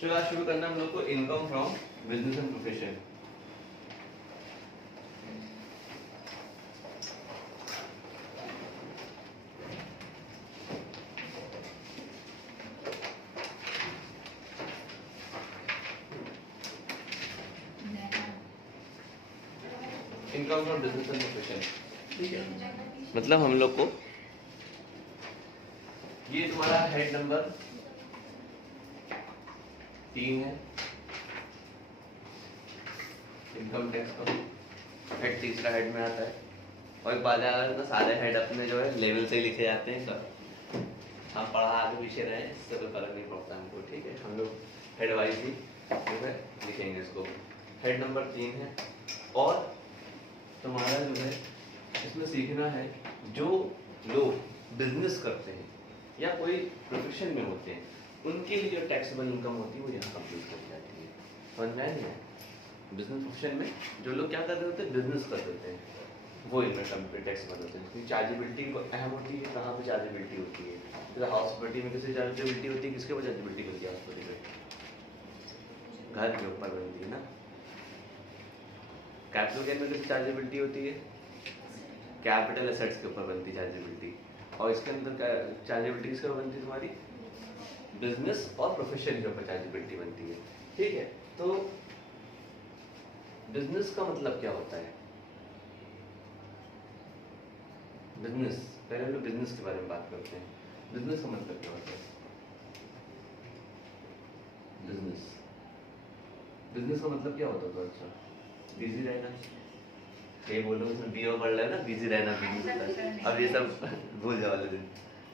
चलो आज शुरू करना हम लोग को income from business and profession. Income from business and profession, ठीक है। मतलब हम लोग को ये तुम्हारा हेड नंबर 3 है, इनकम टैक्स का हेड तीसरा हेड में आता है। और एक बात है तो सारे हेड अपने जो है लेवल से ही लिखे जाते हैं सब। हम पढ़ा आगे पीछे रहे इससे कोई फर्क नहीं पड़ता हमको, ठीक है। हम लोग हेड वाइज ही जो है लिखेंगे इसको। हेड नंबर 3 है और तुम्हारा जो है इसमें सीखना है जो लोग बिजनेस करते हैं या कोई प्रोफेशन में होते हैं उनके लिए जो टैक्सेबल इनकम होती है वो यहाँ कंप्यूट कर जाती है। समझ में आया नहीं? बिजनेस प्रोफेशन में जो लोग क्या कर रहे होते हैं, बिजनेस कर देते हैं, वो इनमें कंप्यूट टैक्सेबल होते हैं। चार्जेबिलिटी अहम होती है, कहाँ पे चार्जेबिलिटी होती है। जैसे हॉस्पिटलिटी में किसी चार्जेबिलिटी होती है, किसके ऊपर चार्जेबिलिटी होती है? हॉस्पिटल में घर के ऊपर बनती है ना। कैपिटल गेन में किसी चार्जेबिलिटी होती है, कैपिटल एसेट्स के ऊपर बनती है चार्जेबिलिटी। और इसके अंदर चार्जेबिलिटी किसके ऊपर बनती है? तुम्हारी बिजनेस और प्रोफेशन के ऊपर चार्जेबिलिटी बनती है, ठीक है। तो बिजनेस का मतलब क्या होता है? बिजनेस, पहले हम लोग बिजनेस के बारे में बात करते हैं। बिजनेस का मतलब क्या होता है? बिजनेस बिजनेस का मतलब क्या होता है? तो अच्छा, बिजी रहना। ये बोलो उसमें बी पढ़ रहा है ना, बिजी रहना, बिजी। अब ये सब भूल जाओ वाले दिन।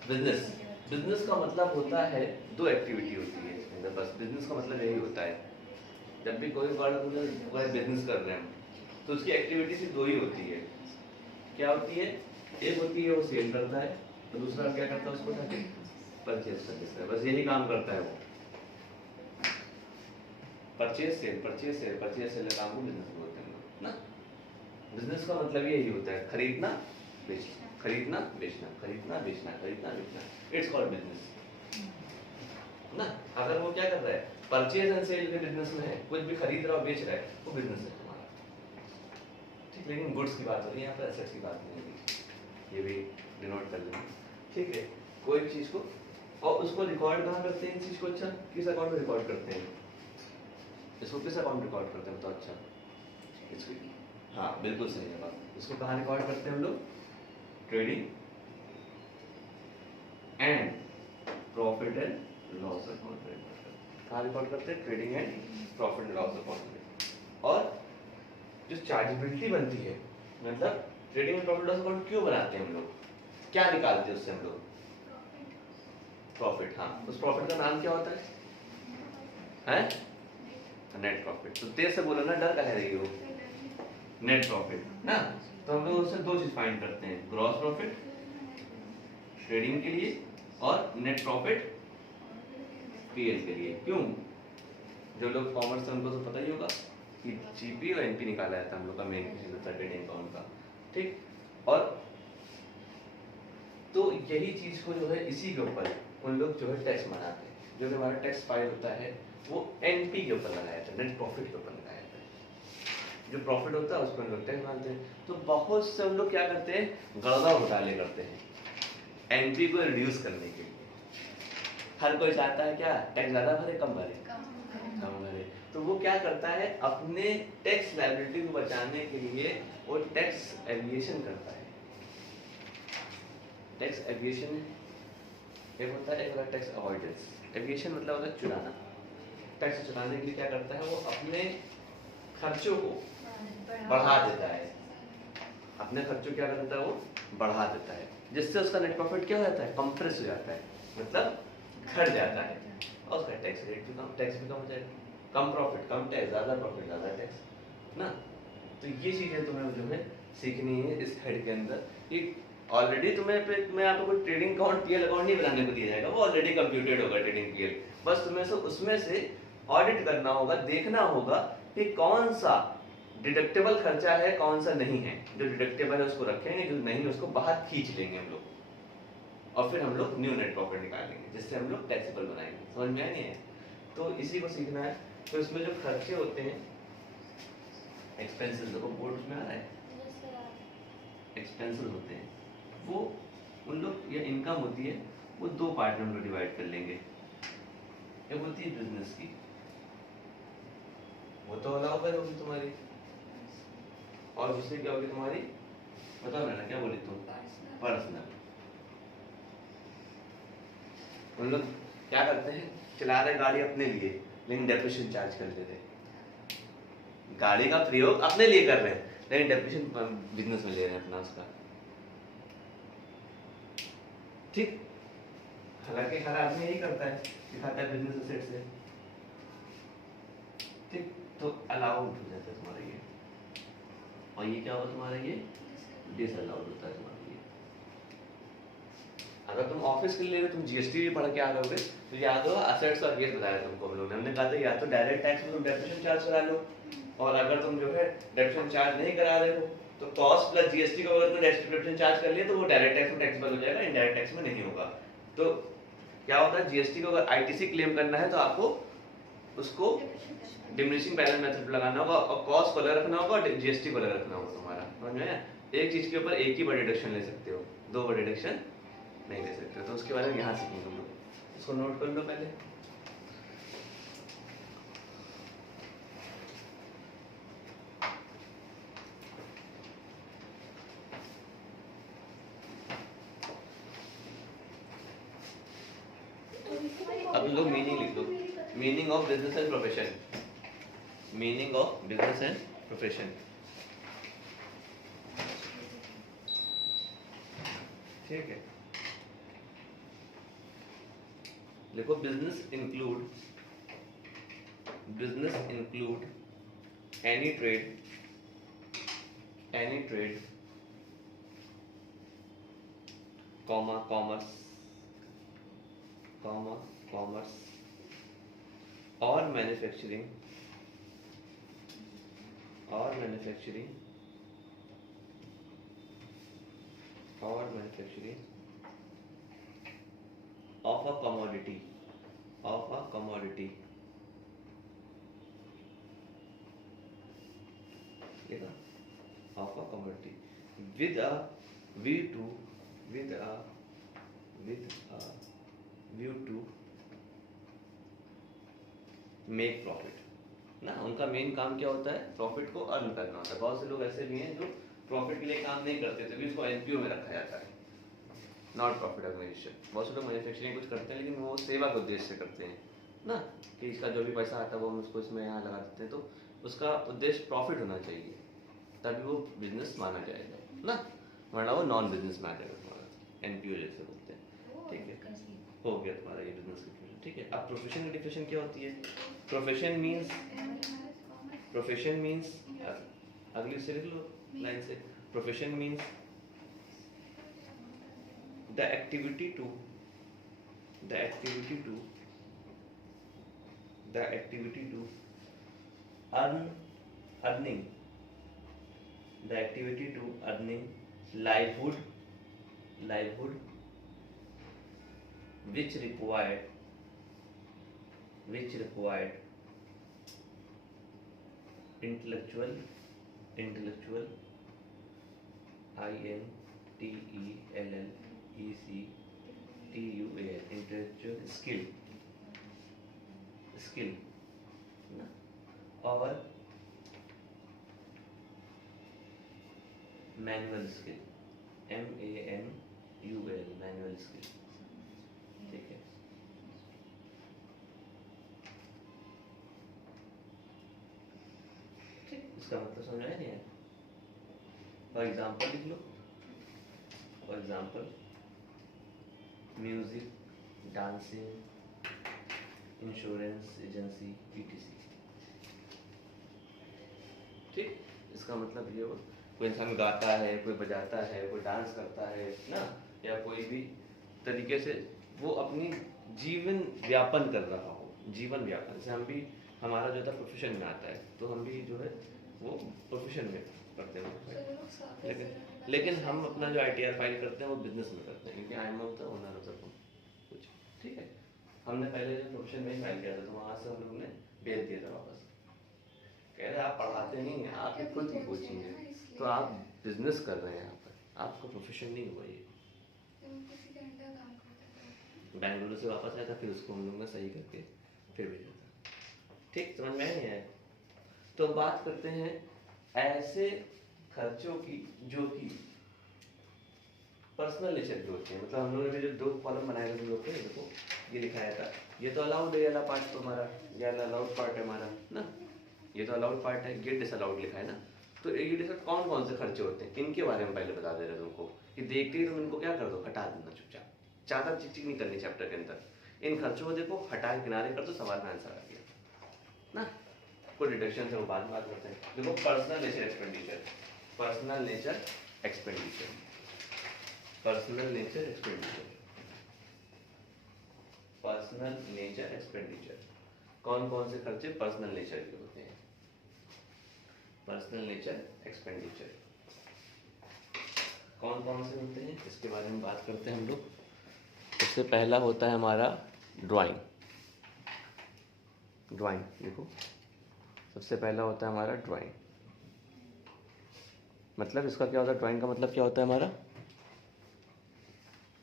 बिजनेस बिजनेस का मतलब होता है दो एक्टिविटी होती है इसके अंदर, बस। बिजनेस का मतलब यही होता है, जब भी कोई बिजनेस कर रहे हैं तो उसकी एक्टिविटी सिर्फ दो ही होती है। क्या होती है? एक होती है वो सेल करता है, तो दूसरा क्या करता है? उसको परचेज करता है। बस यही काम करता है वो। Purchase sale, purchase sale, purchase sale का काम को बिजनेस बोलते हैं ना। बिजनेस का मतलब यही होता है, खरीदना बेचना, खरीदना बेचना, खरीदना बेचना, खरीदना बेचना। इट्स कॉल्ड बिजनेस ना। अगर वो क्या कर रहा है, परचेज एंड सेल के बिजनेस में है, कुछ भी खरीद रहा और बेच रहा है, वो बिजनेस है तुम्हारा, ठीक। लेकिन गुड्स की बात हो रही है यहाँ पर, एसेट्स की बात नहीं होगी। ये भी डिनोट कर लेना, ठीक है। कोई भी चीज को, और उसको रिकॉर्ड कहाँ करते हैं? इस चीज को अच्छा किस अकाउंट में रिकॉर्ड करते हैं? इसको किस अकाउंट में रिकॉर्ड करते हैं बताओ? अच्छा इसको, हाँ बिल्कुल सही है बात। इसको कहाँ रिकॉर्ड करते हैं हम लोग? Trading and profit and loss account में कहाँ रिकॉर्ड करते हैं? Trading and profit and loss account में। और जो चार्जेबिलिटी बनती है, मतलब trading and profit loss account क्यों बनाते हैं हम लोग? क्या निकालते हैं उससे हम लोग? प्रॉफिट। हाँ, उस प्रॉफिट का नाम क्या होता है? Net profit. तो तेज से बोलो ना, डर कह रही हो? नेट प्रॉफिट ना। तो हम लोग उससे दो चीज फाइंड करते हैं, ग्रॉस प्रॉफिट ट्रेडिंग के लिए और नेट प्रॉफिट पीएल के लिए। क्यों? जो लोग कॉमर्स है उनको तो पता ही होगा कि जीपी और एनपी निकाला जाता है हम लोग का मेन ट्रेडिंग अकाउंट का, ठीक। और तो यही चीज को जो है इसी के ऊपर उन लोग जो है टैक्स बनाते हैं। जो हमारा टैक्स फाइल होता है वो एनपी के ऊपर लगाया जाता है, नेट प्रॉफिट के ऊपर लगाया जाता है। जो प्रॉफिट होता है उस पर हम लोग टैक्स मानते हैं। तो बहुत से हम लोग क्या करते हैं, गड़बड़ घोटाले करते हैं एनपी को रिड्यूस करने के लिए। हर कोई चाहता है क्या, टैक्स ज्यादा भरे कम भरे? कम भरे। तो वो क्या करता है, अपने टैक्स लायबिलिटी को बचाने के लिए वो टैक्स एविएशन करता है। टैक्स एविएशन एक होता है, एक होता है टैक्स अवॉइडेंस। एविएशन मतलब होता है चुराना। टैक्स चुराने के लिए क्या करता है, वो अपने खर्चों को बढ़ा देता है। अपने खर्चों क्या करता है, वो बढ़ा देता है, जिससे उसका नेट प्रॉफिट क्या हो जाता है, कंप्रेस हो जाता है, मतलब घट जाता है। और उसका टैक्स रेट भी कम, टैक्स भी कम हो जाएगा। कम प्रॉफिट कम टैक्स, ज्यादा प्रॉफिट ज्यादा टैक्स ना। तो ये चीजें तुम्हें जो है सीखनी है इस हेड के अंदर। कि ऑलरेडी तुम्हें यहाँ पे कोई ट्रेडिंग अकाउंट पीएल अकाउंट नहीं बनाने को दिया जाएगा, वो ऑलरेडी कंप्यूटेड होगा ट्रेडिंग पीएल। बस तुम्हें से उसमें से ऑडिट करना होगा, देखना होगा कि कौन सा डिडक्टेबल खर्चा है, कौन सा नहीं है। जो डिडक्टेबल है उसको रखेंगे, जो नहीं है उसको बाहर खींच लेंगे हम लोग, और फिर हम लोग न्यू नेट प्रॉफिट निकालेंगे, जिससे हम लोग टैक्सेबल बनाएंगे। समझ में आया नहीं है? तो इसी को सीखना है। तो इसमें जो खर्चे होते हैं, एक्सपेंसेस, देखो बोर्ड में आ रहा है, एक्सपेंसेस होते हैं वो उन लोग, या इनकम होती है वो दो पार्ट में हम लोग डिवाइड कर लेंगे। एक होती है बिजनेस की, वो तो अलाउ पर होगी तुम्हारी, और दूसरी क्या होगी तुम्हारी, बताओ ना क्या बोली तुम, पर्सनल। उन लोग क्या करते हैं, चला रहे गाड़ी अपने लिए लेकिन डेप्रिसिएशन चार्ज कर देते हैं। गाड़ी का प्रयोग अपने लिए कर रहे हैं लेकिन डेप्रिसिएशन बिजनेस में ले रहे हैं अपना उसका, ठीक। हालांकि हर आदमी यही करता है, दिखाता है बिजनेस एसेट से, ठीक। तो अलाउड हो जाता है तुम्हारा ये, और ये क्या होगा तुम्हारा ये डिसअलाउड होता है तुम्हारा ये। अगर तुम ऑफिस के लिए तुम जीएसटी भी पढ़ के आ रहे हो तो याद होगा असेट्स और गेन्स बताया तुमको हम लोगों ने, हमने कहा था या तो डायरेक्ट टैक्स में तुम डेप्रिसिएशन चार्ज करा लो, और अगर तुम जो है डेप्रिसिएशन चार्ज नहीं करा रहे हो तो कॉस्ट प्लस जीएसटी को अगर तुम डेप्रिसिएशन चार्ज कर लिए तो वो डायरेक्ट टैक्स में टैक्सेबल हो जाएगा, इनडायरेक्ट टैक्स में नहीं होगा। तो क्या होता है, जीएसटी को अगर आईटीसी क्लेम करना है तो आपको उसको डिमिनिशिंग बैलेंस मेथड लगाना होगा, और कॉस्ट को अलग रखना होगा और जीएसटी को अलग रखना होगा तुम्हारा, समझ में आया? एक चीज के ऊपर एक ही बार डिडक्शन ले सकते हो, दो बार डिडक्शन नहीं ले सकते। तो उसके बारे में यहाँ सीखेंगे हम लोग, इसको नोट कर लो पहले। अब लोग मीनिंग लिख लो, meaning of business and profession, meaning of business and profession, ठीक है। देखो business include any trade commerce और मैन्युफैक्चरिंग of a commodity लिखा, of a commodity with a view to make profit ना। उनका मेन काम क्या होता है, प्रॉफिट को अर्न करना होता है। बहुत से लोग ऐसे भी हैं जो प्रॉफिट के लिए काम नहीं करते, तभी उसको एनपीओ में रखा जाता है, नॉट प्रॉफिट ऑर्गेनाइजेशन। बहुत से लोग मैन्युफैक्चरिंग कुछ करते हैं लेकिन वो सेवा के उद्देश्य से करते हैं ना, कि इसका जो भी पैसा आता है वो हम उसको इसमें यहाँ लगा देते हैं, तो उसका उद्देश्य प्रॉफिट होना चाहिए, तभी वो बिजनेस माना जाएगा ना, वरना वो नॉन बिजनेस में आ जाएगा तुम्हारा, एनपीओ जैसे बोलते हैं, ठीक है। हो गया तुम्हारा ये बिजनेस की डिफिनेशन, ठीक है। अब प्रोफेशन की डिफिनेशन क्या होती है, प्रोफेशन मीन्स अगली से लिख लो लाइन से, profession means the activity to earning livelihood which required intellectual intellectual skill ना, और manual skill MANUAL manual skill, ठीक है। इसका मतलब समझ आया नहीं है? फॉर एग्जाम्पल लिख लो, for example music, dancing, insurance agency, ETC, ठीक। इसका मतलब ये हो, कोई इंसान गाता है, कोई बजाता है, कोई डांस करता है ना, या कोई भी तरीके से वो अपनी जीवन व्यापन कर रहा हो, जीवन व्यापन से हम भी, हमारा जो था प्रोफेशन में आता है, तो हम भी जो है वो प्रोफेशन में करते हैं, लेकिन हम अपना जो ITR फाइल करते हैं वो बिजनेस में करते हैं, क्योंकि I am the owner of the कुछ, ठीक है। हमने पहले जो प्रोफेशन में फाइल किया था तो वहाँ से हम लोग ने भेज दिया था वापस। कह रहे आप पढ़ाते नहीं हैं, आपकी खुद की कोचिंग है, तो आप बिजनेस कर रहे हैं यहाँ पर, आपका प्रोफेशन नहीं हुआ ये। बेंगलुरु से वापस आया था, फिर उसको हम लोग ने सही करके फिर भेजा था। ठीक, समझ में नहीं आया? तो बात करते हैं ऐसे खर्चों की जो कि पर्सनल नेचर के होते हैं। मतलब हम लोगों ने जो 2 कॉलम बनाए थे, लोग देखो ये लिखाया था, ये तो अलाउड है, ये वाला पार्ट तो हमारा, ये वाला अलाउड पार्ट है हमारा ना, ये तो अलाउड पार्ट है, ये डिसअलाउड लिखा है ना। तो ये डिसअलाउड कौन कौन से खर्चे होते हैं, इनके बारे में पहले बता दे रहे तुमको कि देखते ही तुम इनको क्या कर दो, हटा देना चुपचाप, ज़्यादा चिक नहीं करनी चैप्टर के अंदर। इन खर्चों को देखो, हटा के किनारे कर दो, सवाल में आंसर आ गया ना। कोई डिडक्शन से वो बाद में बात करते हैं। देखो personal nature expenditure, personal nature expenditure, personal nature expenditure, personal nature expenditure. कौन कौन से खर्चे पर्सनल नेचर के होते हैं? पर्सनल नेचर एक्सपेंडिचर कौन कौन से होते हैं, इसके बारे में बात करते हैं हम लोग। सबसे पहला होता है हमारा ड्राइंग। ड्राइंग देखो, सबसे पहला होता है हमारा ड्राइंग। मतलब इसका क्या होता है, ड्राइंग का मतलब क्या होता है हमारा,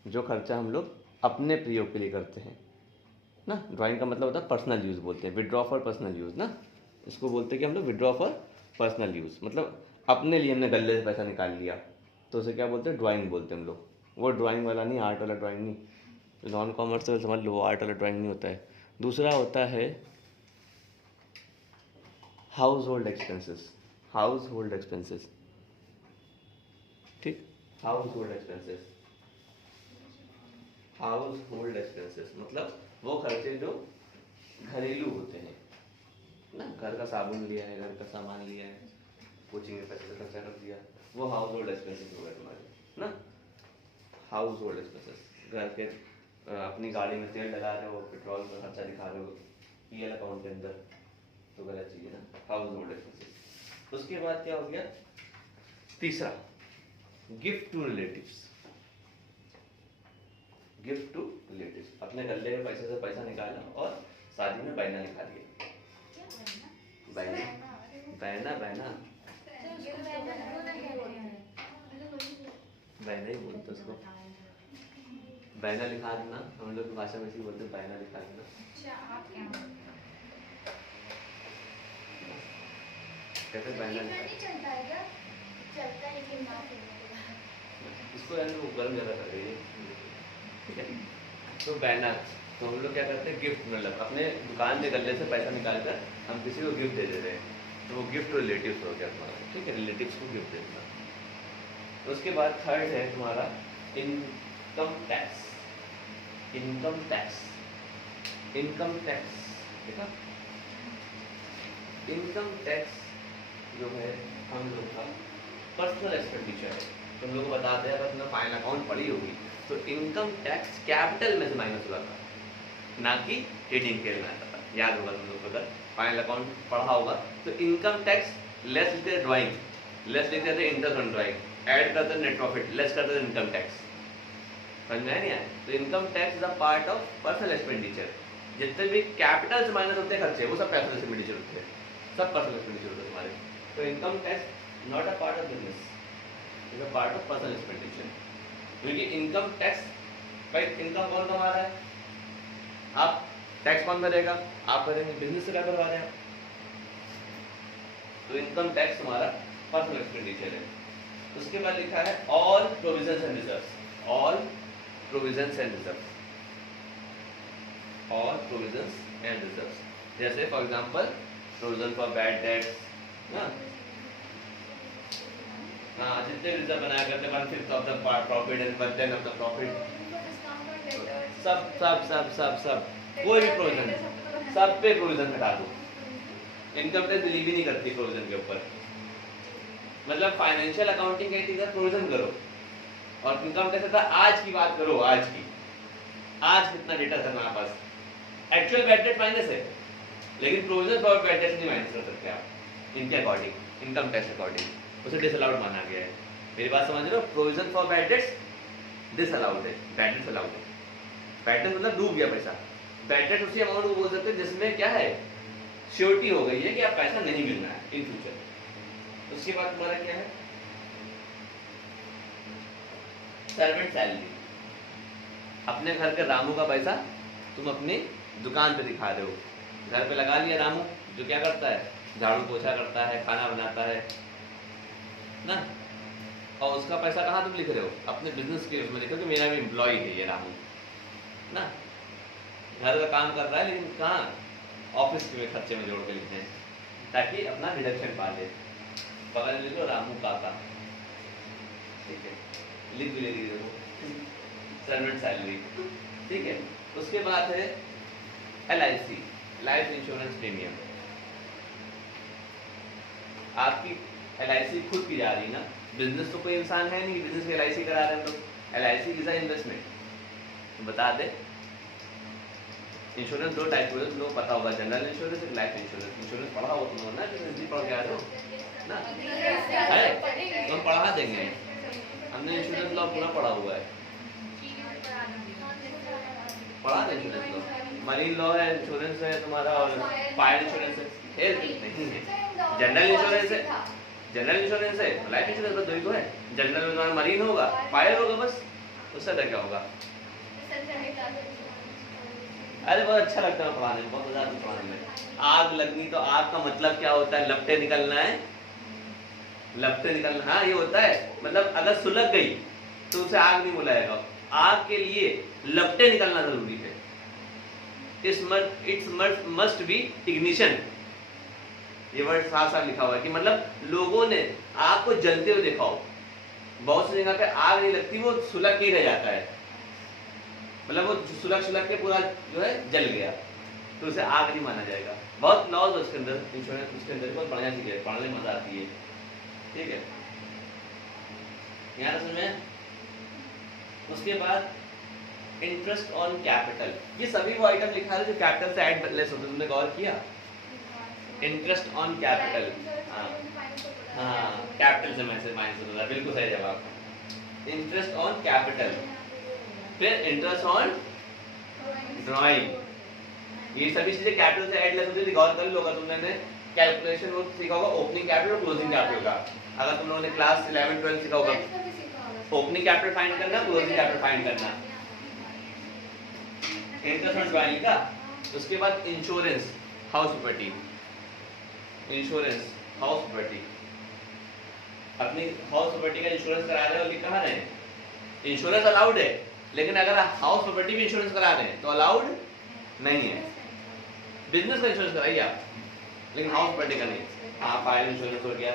जो खर्चा हम लोग अपने प्रयोग के लिए करते हैं ना। ड्राइंग का मतलब होता है पर्सनल यूज़, बोलते हैं विड्रॉ फॉर पर्सनल यूज़ ना, इसको बोलते हैं कि हम लोग विड्रॉ फॉर पर्सनल यूज़। मतलब अपने लिए हमने गले से पैसा निकाल लिया, तो उसे क्या बोलते हैं, ड्राइंग बोलते हैं हम लोग। वो ड्राइंग वाला नहीं, आर्ट वाला ड्राइंग नहीं, नॉन कॉमर्स से समझ लो, वो आर्ट वाला ड्राइंग नहीं होता है। दूसरा होता है household expenses, household expenses, ठीक, household expenses, household expenses मतलब वो खर्चे जो घरेलू होते हैं ना, घर का साबुन लिया है, घर का सामान लिया है, कोचिंग के पैसे खर्चा कर दिया, वो हाउस होल्ड एक्सपेंसेस हो गए तुम्हारे ना। हाउस होल्ड एक्सपेंसेस, घर के अपनी गाड़ी में तेल लगा रहे हो, पेट्रोल का खर्चा दिखा रहे हो पीएल अकाउंट के अंदर, तो गलत चीज़ है ना, हाउस होल्ड एक्सपेंसेस। उसके बाद क्या हो गया, तीसरा gift to relatives. Gift to relatives, अपने गले के पैसे से पैसा निकाला और शादी में बहना लिखा दिया। बहना बहना बहना बहना ही बोलते उसको, बहना लिखा देना, हम लोग की भाषा में इसी बोलते, बहना लिखा देना। कहते बहना इसको वो गर्म ज़्यादा कर रही है, ठीक है। तो बैनर, तो हम लोग क्या करते हैं, गिफ्ट मतलब अपने दुकान से गले से पैसा निकाल कर हम किसी को गिफ्ट दे देते हैं, तो वो गिफ्ट रिलेटिव्स हो गया तुम्हारा, ठीक है, रिलेटिव्स को गिफ्ट देना। उसके बाद थर्ड है तुम्हारा income tax, income tax, income tax, देखा, इनकम टैक्स जो है हम लोग का पर्सनल एक्सपेंडिचर है। तुम लोग को बताते हैं, अगर तुमने फाइनल अकाउंट पढ़ी होगी तो इनकम टैक्स कैपिटल में से माइनस हुआ था, ना कि हेडिंग के में आता था। याद होगा तुम लोग को, अगर फाइनल अकाउंट पढ़ा होगा तो इनकम टैक्स लेस लिखते थे ड्राइंग, लेस लिखते थे इंटरेस्ट ऑन ड्राइंग, ऐड करते थे नेट प्रॉफिट, लेस करते थे इनकम टैक्स। समझ में नहीं आया? तो income tax is a part of personal expenditure. जितने भी कैपिटल से माइनस होते हैं खर्चे, वो सब पर्सनल एक्सपेंडिचर होते हैं, सब पर्सनल एक्सपेंडिचर होते हैं तुम्हारे। तो income tax not a part of business, is a part of personal expenditure. क्योंकि इनकम टैक्स, भाई इनकम कौन कमा रहा है, आप, टैक्स कौन भरेगा, आप भरेंगे, बिजनेस से क्या करवा रहे हैं आप। तो इनकम टैक्स हमारा पर्सनल एक्सपेंडिचर है। उसके बाद लिखा है all provisions and reserves, all provisions and reserves, all provisions and reserves. जैसे for example provision for bad debts ना, हाँ, जितने रिजर्व बनाया करते 1/5 of the profit and 1/10 of the profit, सब सब सब सब सब कोई भी प्रोविजन, सब पे प्रोविजन हटा दो। इनकम टैक्स बिलीव ही नहीं करती प्रोविजन के ऊपर। मतलब फाइनेंशियल अकाउंटिंग कहती है प्रोविजन करो, और इनकम टैक्स का आज की बात करो, आज की, आज कितना डेटा था हमारे पास, एक्चुअल बैड डेट माइनस है, लेकिन प्रोविजन फॉर बैड डेट नहीं माइनस कर सकते आप इनके अकॉर्डिंग, इनकम टैक्स अकॉर्डिंग, उसे डिसअलाउड माना गया है। मेरी बात समझ रहे हो? Provision for bad dates disallowed है, बैड डेट्स अलाउड है। बैड डेट्स मतलब डूब गया पैसा, बैड डेट उसी अमाउंट को बोल सकते हैं जिसमें क्या है, श्योरिटी हो गई है कि आप पैसा नहीं मिलना है इन फ्यूचर। उसके बाद तुम्हारा क्या है, सर्वेंट सैलरी। अपने घर के रामू का पैसा तुम अपनी दुकान पे दिखा रहे हो, घर पे लगा लिया रामू, जो क्या करता है, झाड़ू पोछा करता है, खाना बनाता है ना, और उसका पैसा कहाँ तुम लिख रहे हो, अपने बिजनेस के उसमें लिखो कि मेरा भी एम्प्लॉय है ये रामू ना, घर का काम कर रहा है लेकिन कहाँ ऑफिस के खर्चे में जोड़ के लिखते हैं ताकि अपना डिडक्शन पा ले। बगल में लिख लो रामू काका, ठीक है, लिख भी ले लीजिए सर्वेंट सैलरी, ठीक है। उसके बाद है LIC, लाइफ इंश्योरेंस प्रीमियम। आपकी LIC खुद की जा रही ना, बिजनेस तो कोई इंसान है नहीं बिजनेस की LIC करा रहे हैं तो LIC इज अ इन्वेस्टमेंट। बता दे इंश्योरेंस दो टाइप के, तुम लोग पता होगा, जनरल इंश्योरेंस और लाइफ इंश्योरेंस। इंश्योरेंस पढ़ा हो तुम लोग ना, हिंदी पढ़ के आ रहे हो ना, है तो हम पढ़ा देंगे, हमने इंश्योरेंस लॉ पूरा पढ़ा हुआ है, पढ़ा दें इंश्योरेंस लॉ। मरीन लॉ है, इंश्योरेंस है तुम्हारा, और फायर इंश्योरेंस है, हेल्थ नहीं है। जनरल इंश्योरेंस है, जनरल इंश्योरेंस है, लाइफ इंश्योरेंस बस दो ही तो है। जनरल में तुम्हारा मरीन होगा, फायर होगा, बस उससे क्या होगा। अरे बहुत अच्छा लगता है पढ़ाने में, बहुत मजा आता है पढ़ाने में। आग लगनी तो आग का मतलब क्या होता है, लपटे निकलना है, लपटे निकलना, हाँ ये होता है, मतलब अगर सुलग गई तो उसे आग नहीं बुलाएगा, आग के लिए लपटे निकलना जरूरी है। इट्स मस्ट बी इग्निशन, ये वर्ड साफ साफ लिखा हुआ है कि मतलब लोगों ने आग को जलते हुए देखा हो, बहुत सी जगह पे आग नहीं लगती, वो सुलग के ही रह जाता है, मतलब वो सुलग के पूरा जो है जल गया, तो उसे आग नहीं माना जाएगा। बहुत लॉज है उसके अंदर, इंश्योरेंस उसके अंदर बहुत बढ़िया चीज है, पढ़ने में मजा आती है, ठीक है, यहाँ समझ में। उसके बाद इंटरेस्ट ऑन कैपिटल, ये सभी वो आइटम लिखा है जो कैपिटल से ऐड लेस होते हैं, तुमने गौर किया। इंटरेस्ट ऑन कैपिटल, हाँ कैपिटल से माइनस होता है, बिल्कुल सही जवाब। इंटरेस्ट ऑन कैपिटल, फिर इंटरेस्ट ऑन ड्राइंग, ये सभी चीजें कैपिटल से ऐड लेस होती है। गौर कर लो, अगर तुमने कैलकुलेशन वो सीखा होगा ओपनिंग कैपिटल और क्लोजिंग कैपिटल का, अगर तुम लोगों ने क्लास 11-12 सीखा होगा, ओपनिंग कैपिटल फाइंड करना, क्लोजिंग कैपिटल फाइंड करना, इंटरेस्ट ऑन ड्राइंग का। उसके बाद insurance house property, insurance house property, अपनी हाउस प्रॉपर्टी का इंश्योरेंस करा रहे हो, लिख कहाँ रहे हैं, इंश्योरेंस अलाउड है, लेकिन अगर हाउस प्रॉपर्टी भी इंश्योरेंस करा रहे हैं तो अलाउड नहीं है। बिजनेस का इंश्योरेंस कराइए आप, लेकिन हाउस प्रॉपर्टी का नहीं। हाँ फायर इंश्योरेंस हो गया,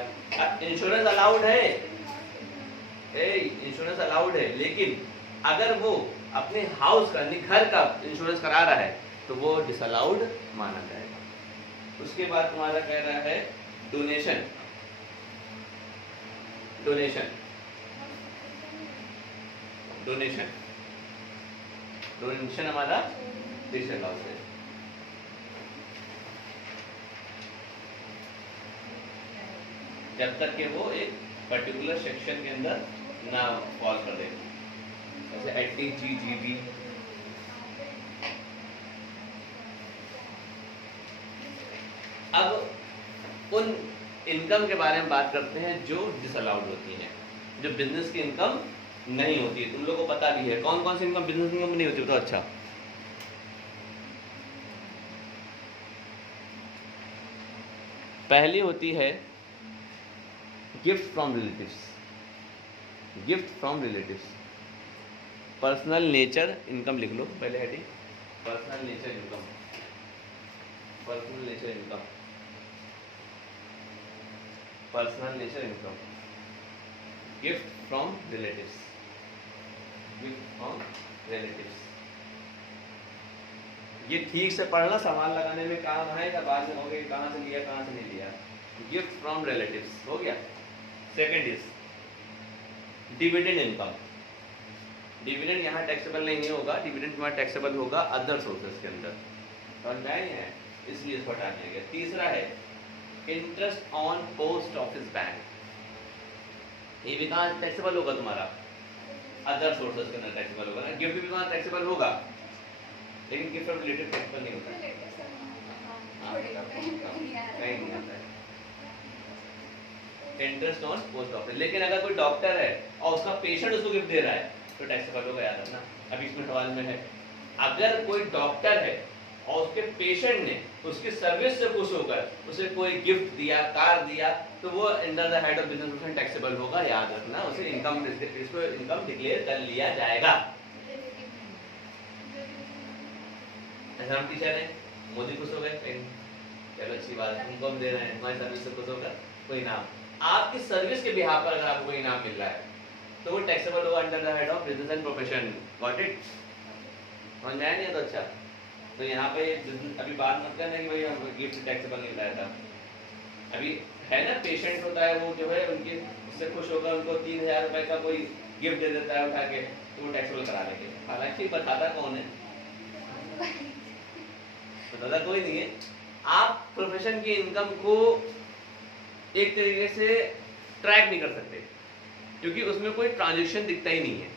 इंश्योरेंस अलाउड है, इंश्योरेंस अलाउड है, लेकिन अगर वो अपने हाउस का घर का इंश्योरेंस करा रहा है तो वो डिसअलाउड माना जाएगा। उसके बाद तुम्हारा कह रहा है डोनेशन, डोनेशन डोनेशन डोनेशन हमारा डिजिटल लॉस है। जब तक कि वो एक पर्टिकुलर सेक्शन के अंदर ना फॉल कर दे, जैसे ATGGB। अब उन इनकम के बारे में बात करते हैं जो डिसअलाउड होती हैं, जो बिजनेस की इनकम नहीं होती है। तुम लोगों को पता भी है कौन कौन सी इनकम बिजनेस इनकम नहीं होती, तो अच्छा पहली होती है gift from relatives, gift from relatives. Personal nature income लिख लो पहले heading, personal nature income, personal nature income, personal nature income, gift from relatives, gift from relatives. ये ठीक से पढ़ना, सामान लगाने में काम आएगा, बाद में हो गया कहाँ से लिया कहाँ से नहीं लिया। गिफ्ट फ्रॉम रिलेटिव्स हो गया। Second is dividend income. Dividend यहाँ टैक्सेबल नहीं होगा, डिविडेंड तुम्हारा टैक्सेबल होगा अदर सोर्सेज के अंदर, समझ में आई है, इसलिए इसको हटा दिया गया। तीसरा है interest on post office bank, ये भी कहाँ टैक्सेबल होगा तुम्हारा, अदर सोर्सेज के अंदर टैक्सेबल होगा ना। गिफ्ट भी तुम्हारा टैक्सेबल होगा, लेकिन गिफ्ट और रिलेटेड टैक्स पर नहीं होता है। कहीं नहीं आता है इंटरेस्ट ऑन पोस्ट ऑफिस। लेकिन अगर कोई डॉक्टर है और उसका पेशेंट उसको गिफ्ट दे रहा है तो टैक्सेबल होगा, याद रखना। अभी इसमें सवाल में है, अगर कोई डॉक्टर है और उसके पेशेंट ने उसकी सर्विस से खुश होकर उसे कोई गिफ्ट दिया, कार दिया, तो वो under the head of business person taxable होगा, याद रखना। उसे इनकम, इसको इनकम डिक्लेयर कर लिया जाएगा। ऐसा हम टीचर हैं, मोदी खुश हो गए, चलो अच्छी बात है, उनको हम दे रहे हैं, हमारी सर्विस से खुश होकर कोई इनाम, आपकी सर्विस के बिहाफ पर अगर आपको कोई इनाम मिल रहा है तो वो टैक्सेबल होगा under the head of business and profession. Got it? समझ में आया नहीं? तो अच्छा, तो यहाँ पे अभी बात मत करना कि भाई हम गिफ्ट टैक्सेबल नहीं लाया था। अभी है ना, पेशेंट होता है वो जो है उनके उससे खुश होकर उनको 3000 रुपए का कोई गिफ्ट दे देता है उठा के, तो वो टैक्सेबल करा लेंगे। हालांकि बताता कौन है? बताता कोई नहीं है। आप प्रोफेशन की इनकम को एक तरीके से ट्रैक नहीं कर सकते क्योंकि उसमें कोई ट्रांजेक्शन दिखता ही नहीं है।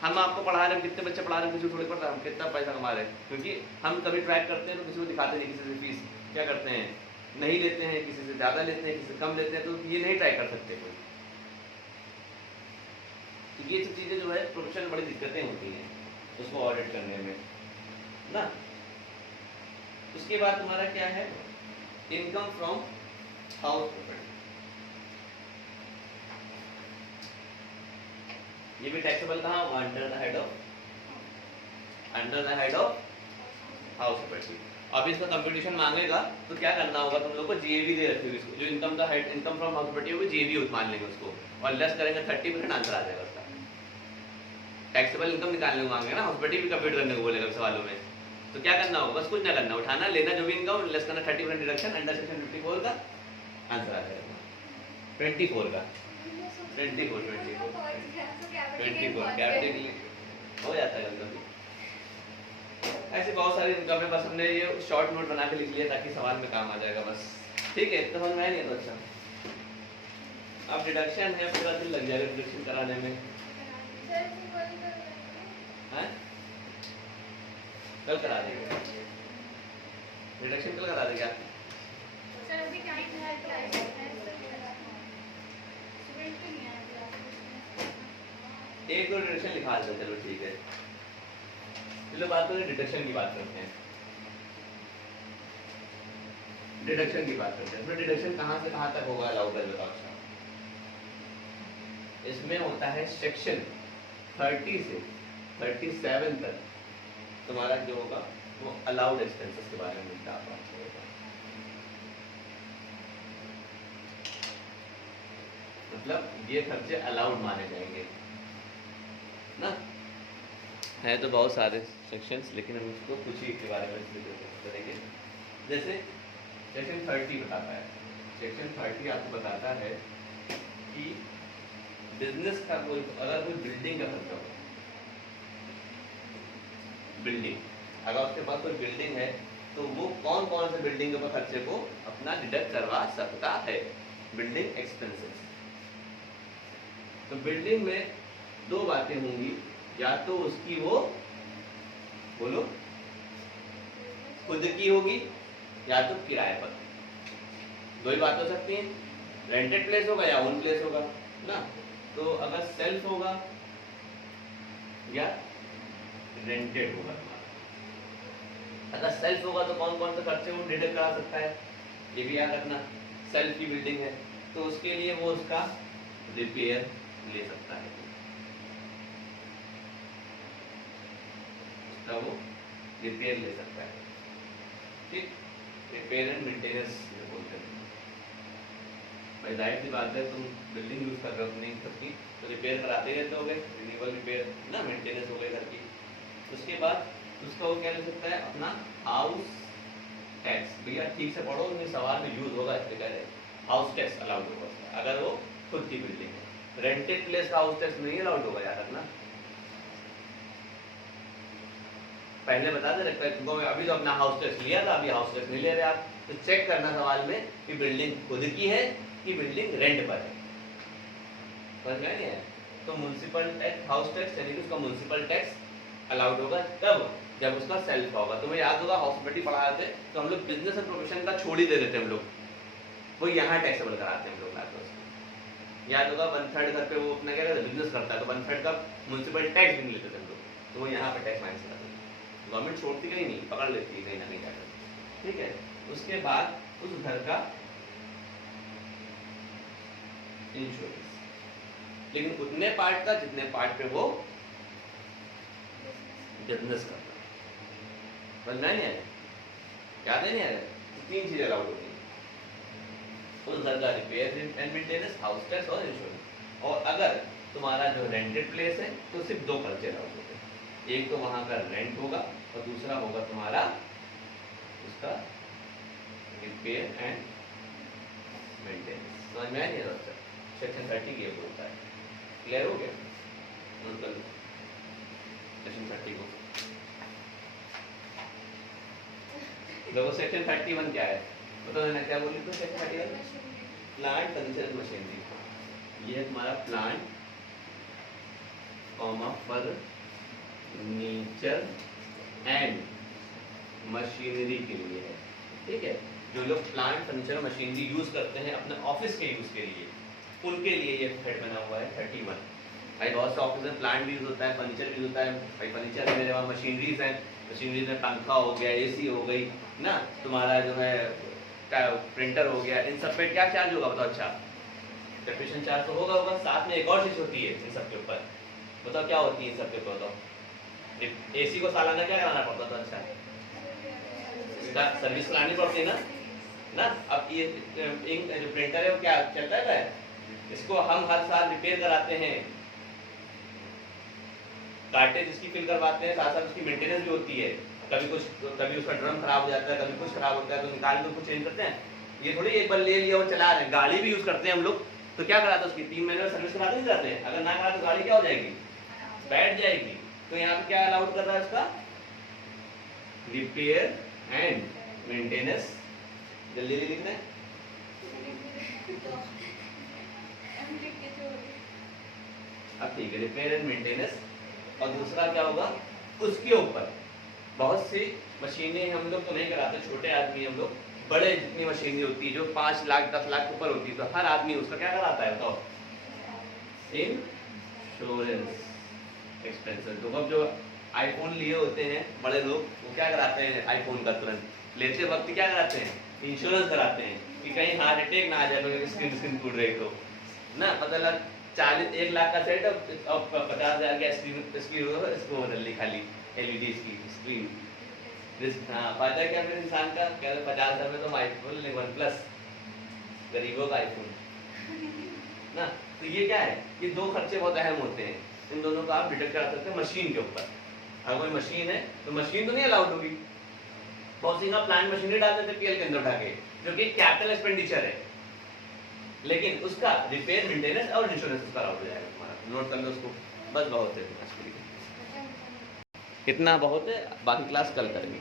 हम आपको पढ़ा रहे हैं, कितने बच्चे पढ़ा रहे हैं, किसी को थोड़ी पढ़ रहे हैं, हम कितना पैसा कमा रहे हैं, क्योंकि हम कभी ट्रैक करते हैं तो किसी को दिखाते नहीं, किसी से फीस क्या करते हैं नहीं लेते हैं, किसी से ज़्यादा लेते हैं, किसी से कम लेते हैं, तो ये नहीं ट्रैक कर सकते कोई। तो ये सब चीज़ें जो है प्रोफेशन में बड़ी दिक्कतें होती हैं उसको ऑडिट करने में ना। उसके बाद तुम्हारा क्या है, इनकम फ्रॉम हाउस प्रॉपर्टी। ये भी टैक्सेबल कहाँ होगा? Under the head of house property. अब इसका कंप्यूटेशन मांगेगा तो क्या करना होगा, तुम लोग को जीएवी दे रखी होगी, जो income the head income from house property होगी, जीएवी मान लेंगे उसको और लेस करेंगे 30%, आंसर आ जाएगा उसका। टैक्सेबल इनकम निकालने को मांगेगा ना, हाउस प्रॉपर्टी भी कंप्यूट करने को बोलेगा सवालों में, तो क्या करना होगा? बस कुछ ना करना, उठाना, लेना जो भी इनकम, लेस करना 30% डिडक्शन, अंडर सेक्शन 54 का आंसर आ जाएगा। 24 का 24 कैपिटल हो जाता है कभी। ऐसे बहुत सारे इनकम है, बस हमने ये शॉर्ट नोट बना के लिख लिया ताकि सवाल में काम आ जाएगा बस। ठीक है, तो समझ में आया नहीं? तो अच्छा, अब डिडक्शन है, पूरा दिन लग जाएगा डिडक्शन कराने में। हैं? कल करा देंगे डिडक्शन, कल करा देंगे आप। एक दो डिडक्शन लिखा देते, चलो ठीक है। चलो बात करें डिडक्शन की, बात करते हैं डिडक्शन की बात करते हैं। डिडक्शन कहाँ से कहाँ तक होगा अलाउ कर बताओ। इसमें होता है सेक्शन 30 से 37 तक तुम्हारा जो होगा वो अलाउड एक्सपेंसेस के बारे में मिलता है आपको। मतलब ये खर्चे अलाउड माने जाएंगे ना। है तो बहुत सारे सेक्शंस, लेकिन हम उसको कुछ ही के बारे में करेंगे। जैसे सेक्शन 30 बताता है, सेक्शन 30 आपको बताता है कि बिजनेस का कोई अगर कोई बिल्डिंग का खर्चा हो, बिल्डिंग अगर उसके पास कोई बिल्डिंग है तो वो कौन कौन से बिल्डिंग के खर्चे को अपना डिडक्ट करवा सकता है, बिल्डिंग एक्सपेंसेस। तो बिल्डिंग में दो बातें होंगी, या तो उसकी वो बोलो खुद की होगी या तो किराए पर, दो ही बात हो सकती है। रेंटेड प्लेस होगा या ओन प्लेस होगा ना। तो अगर सेल्फ होगा या रेंटेड होगा, अगर सेल्फ होगा तो कौन कौन से खर्चे वो डिडक्ट करा सकता है, ये भी याद रखना। सेल्फ की बिल्डिंग है तो उसके लिए वो उसका रिपेयर ले सकता है, उसका वो रिपेयर ले सकता है। ठीक, रिपेयर एंड मेंटेनेंस बोलते हैं। भाई जाहिर सी बात है, तुम बिल्डिंग यूज कर रहे हो अपनी घर की तो रिपेयर कराते रहते होगे, रिन्यूअल रिपेयर ना, मेंटेनेंस हो गई घर की। उसके बाद उसका वो क्या ले सकता है, अपना हाउस टैक्स। भैया ठीक से पढ़ो, उनके सवाल में यूज होगा, इसलिए कह रहे हाउस टैक्स अलाउड होगा अगर वो खुद की बिल्डिंग है। रेंटेड प्लेस का हाउस टैक्स नहीं अलाउड होगा, याद रखना। पहले बता दे रखता है तुमको, मैं अभी तो अपना हाउस टैक्स लिया था, अभी हाउस टैक्स नहीं ले रहे आप, तो चेक करना सवाल में कि बिल्डिंग खुद की है कि बिल्डिंग रेंट पर है। समझ में नहीं है? तो म्युनिसिपल टैक्स, हाउस टैक्स यानी कि उसका म्युनिसिपल टैक्स अलाउड होगा तब जब उसका सेल्फ होगा। तुम्हें याद होगा हॉस्पिटलिटी पढ़ा रहे थे तो हम लोग बिजनेस एंड प्रोफेशन का छोड़ ही दे देते हम लोग, वो यहाँ टैक्सेबल कराते हैं हम लोग लाते उसको। याद होगा 1/3 घर पे वो अपना क्या कहते हैं बिजनेस करता है तो 1/3 का म्यूनसिपल टैक्स भी नहीं लेते थे हम लोग, तो वो यहाँ पे टैक्स माइनस कराते थे। गवर्नमेंट छोड़ती कहीं नहीं, पकड़ लेती है कहीं ना कहीं जाकर, ठीक है। उसके बाद उस घर का इंश्योरेंस, लेकिन उतने पार्ट का जितने पार्ट पे वो बिजनेस करता है। समझना नहीं आया, याद नहीं आ रहा? तो 3 चीजें अलाउड होती है उस घर का, repair and maintenance, house tax और इंश्योरेंस। और अगर तुम्हारा जो रेंटेड प्लेस है तो सिर्फ 2 खर्चे अलाउड होते हैं, एक तो वहां का रेंट होगा और दूसरा होगा तुम्हारा उसका रिपेयर एंड मेंटेनेंस। समझ में आया नहीं दोस्तों? सेक्शन 30 ये बोलता है। क्लियर हो गया? नोट कर लो सेक्शन 30 को। देखो सेक्शन 31 क्या है बताओ ना, क्या बोली तो सेक्शन 31 प्लांट फर्नीचर मशीनरी। ये तुम्हारा plant comma furniture and machinery के लिए है, ठीक है। जो लोग प्लांट फर्नीचर मशीनरी यूज करते हैं अपने ऑफिस के यूज के लिए, उनके लिए ये हेड बना हुआ है 31। भाई बहुत से ऑफिस में प्लांट भी यूज होता है, फर्नीचर भी यूज होता है। भाई फर्नीचर में मेरे वहाँ मशीनरीज हैं, मशीनरीज में पंखा हो गया, एसी हो गई ना, तुम्हारा जो है प्रिंटर हो गया, इन सब पे क्या चार्ज होगा बताओ? अच्छा डेप्रिसिएशन चार्ज तो होगा। साथ में एक और चीज होती है इन सब के ऊपर, बताओ क्या होती है इन सब के ऊपर? बताओ एसी को सालाना क्या कराना पड़ता था? अच्छा इसका सर्विस करानी पड़ती है ना। अब ये इंक जो प्रिंटर है वो क्या चलता है, इसको हम हर साल रिपेयर कराते हैं, कार्टेज इसकी फिल करवाते हैं, साथ साथ उसकी मेंटेनेंस भी होती है। कभी उसका ड्रम खराब हो जाता है, कभी कुछ खराब होता है तो निकाल के उसको चेंज करते हैं। ये थोड़ी एक बार ले लिया और चला रहे हैं, गाड़ी भी यूज करते हैं हम लोग, तो क्या कराते हैं उसकी 3 महीने में सर्विस कराते नहीं जाते हैं। अगर ना करा तो गाड़ी क्या हो जाएगी? बैठ जाएगी। तो यहाँ पे क्या अलाउड कर रहा है उसका? Repair and maintenance. जल्दी लिखना है। अब ठीक है, रिपेयर एंड मेंटेनेंस। और दूसरा क्या होगा उसके ऊपर? बहुत सी मशीनें हम लोग तो नहीं कराते, छोटे आदमी हम लोग, बड़े जितनी मशीनें होती है जो 5 लाख 10 लाख ऊपर होती है, तो हर आदमी उसका क्या कराता है बताओ? Insurance expenses. तो अब जो आईफोन लिए होते हैं बड़े लोग, वो क्या कराते हैं? आईफोन का तुरंत लेते वक्त क्या कराते हैं? इंश्योरेंस कराते हैं कि कहीं हार्ट अटैक ना आ जाए, तो स्क्रीन टूट रही तो ना, पता लग 1 लाख का सेट अब 50,000 का स्क्रीन होगा, इसको बदल ली खाली एलईडी की स्क्रीन। हाँ फायदा क्या फिर इंसान का? क्या 50,000 में तो आईफोन ले, OnePlus, गरीबों का आईफोन ना। तो ये क्या है? ये 2 खर्चे बहुत अहम होते हैं, इन दोनों का आप डिडक्ट करा सकते हैं मशीन के ऊपर। अगर कोई मशीन है तो मशीन तो नहीं अलाउड होगी, बहुत सी प्लांट मशीनरी डाल देते पीएल के अंदर उठा के, जो कि कैपिटल एक्सपेंडिचर है, लेकिन उसका रिपेयर मेंटेनेंस और इंश्योरेंस उसका अलाउड हो जाएगा तुम्हारा। नोट कर लो उसको, बस बहुत है। कितना बहुत है, बाकी क्लास कल करेंगे।